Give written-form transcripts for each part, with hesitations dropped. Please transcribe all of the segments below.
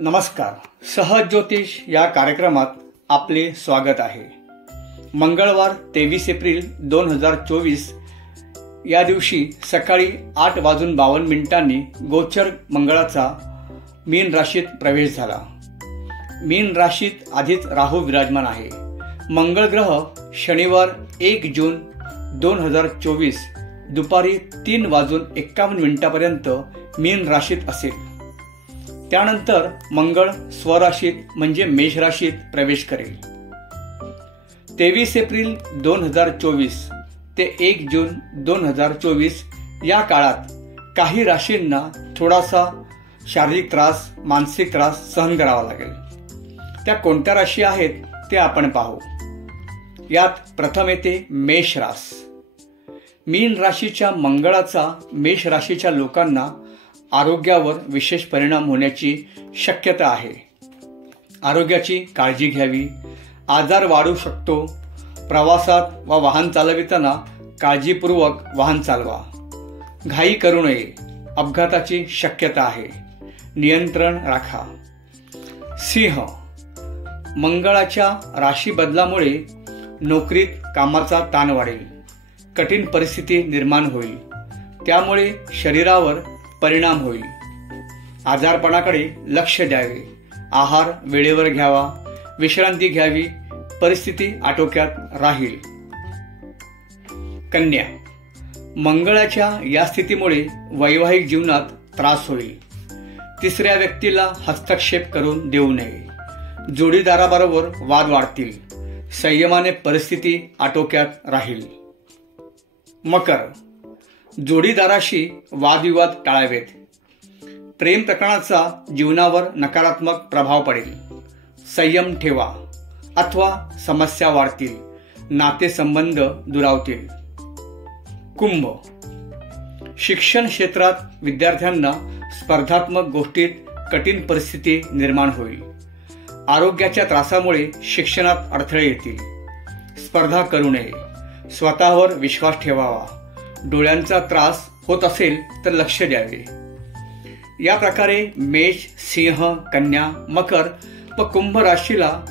नमस्कार. सहज ज्योतिष या कार्यक्रमात आपले स्वागत आहे. मंगळवार 23 एप्रिल 2024 या दिवशी सकाळी 8:52 गोचर मंगळाचा मीन राशीत प्रवेश झाला. मीन राशीत आधीच राहू विराजमान आहे. मंगळ ग्रह शनिवार 1 जून 2024 दुपारी 3:51 पर्यंत मीन राशीत असेल. त्यानंतर मंगळ स्वराशीत म्हणजे मेष राशीत प्रवेश करेल. 23 एप्रिल 2024 ते 1 जून 2024 या काळात काही राशींना थोडासा शारीरिक त्रास, मानसिक त्रास सहन करावा लागेल. त्या कोणत्या राशी आहेत ते आपण पाहू. यात प्रथम येते मेष रास. मीन राशीच्या मंगळाचा मेष राशीच्या लोकांना आरोग्यावर विशेष परिणाम होण्याची शक्यता आहे. आरोग्याची काळजी घ्यावी. आजार वाढू शकतो. प्रवासात व वाहन चालविताना काळजीपूर्वक वाहन चालवा. घाई करू नये. अपघाताची शक्यता आहे. नियंत्रण राखा. सिंह. मंगळाच्या राशी बदलामुळे नोकरीत कामाचा ताण वाढेल. कठीण परिस्थिती निर्माण होईल. त्यामुळे शरीरावर परिणाम होईल. आजारपणाकडे लक्ष द्यावे. आहार वेळेवर घ्यावा. विश्रांती घ्यावी. परिस्थिती आटोक्यात राहील. कन्या. मंगळाच्या या स्थितीमुळे वैवाहिक जीवनात त्रास होईल. तिसऱ्या व्यक्तीला हस्तक्षेप करून देऊ नये. जोडीदाराबरोबर वाद वाढतील. संयमाने परिस्थिती आटोक्यात राहील. मकर. जोडीदाराशी वादविवाद टाळावेत. प्रेम प्रकरणाचा जीवनावर नकारात्मक प्रभाव पडेल. संयम ठेवा अथवा समस्या वाढतील. नातेसंबंध दुरावतील. कुंभ. शिक्षण क्षेत्रात विद्यार्थ्यांना स्पर्धात्मक गोष्टीत कठीण परिस्थिती निर्माण होईल. आरोग्याच्या त्रासामुळे शिक्षणात अडथळे येतील. स्पर्धा करू नये. स्वतःवर विश्वास ठेवावा. डोळ्यांचा त्रास होत असेल तर लक्ष द्यावे. या प्रकारे मेष, सिंह, कन्या, मकर व कुंभ राशीला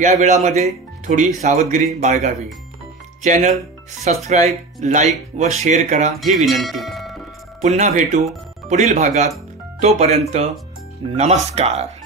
या वेळामध्ये थोडी सावधगिरी बाळगावी. चॅनल सबस्क्राईब, लाईक व शेअर करा ही विनंती. पुन्हा भेटू पुढील भागात. तोपर्यंत नमस्कार.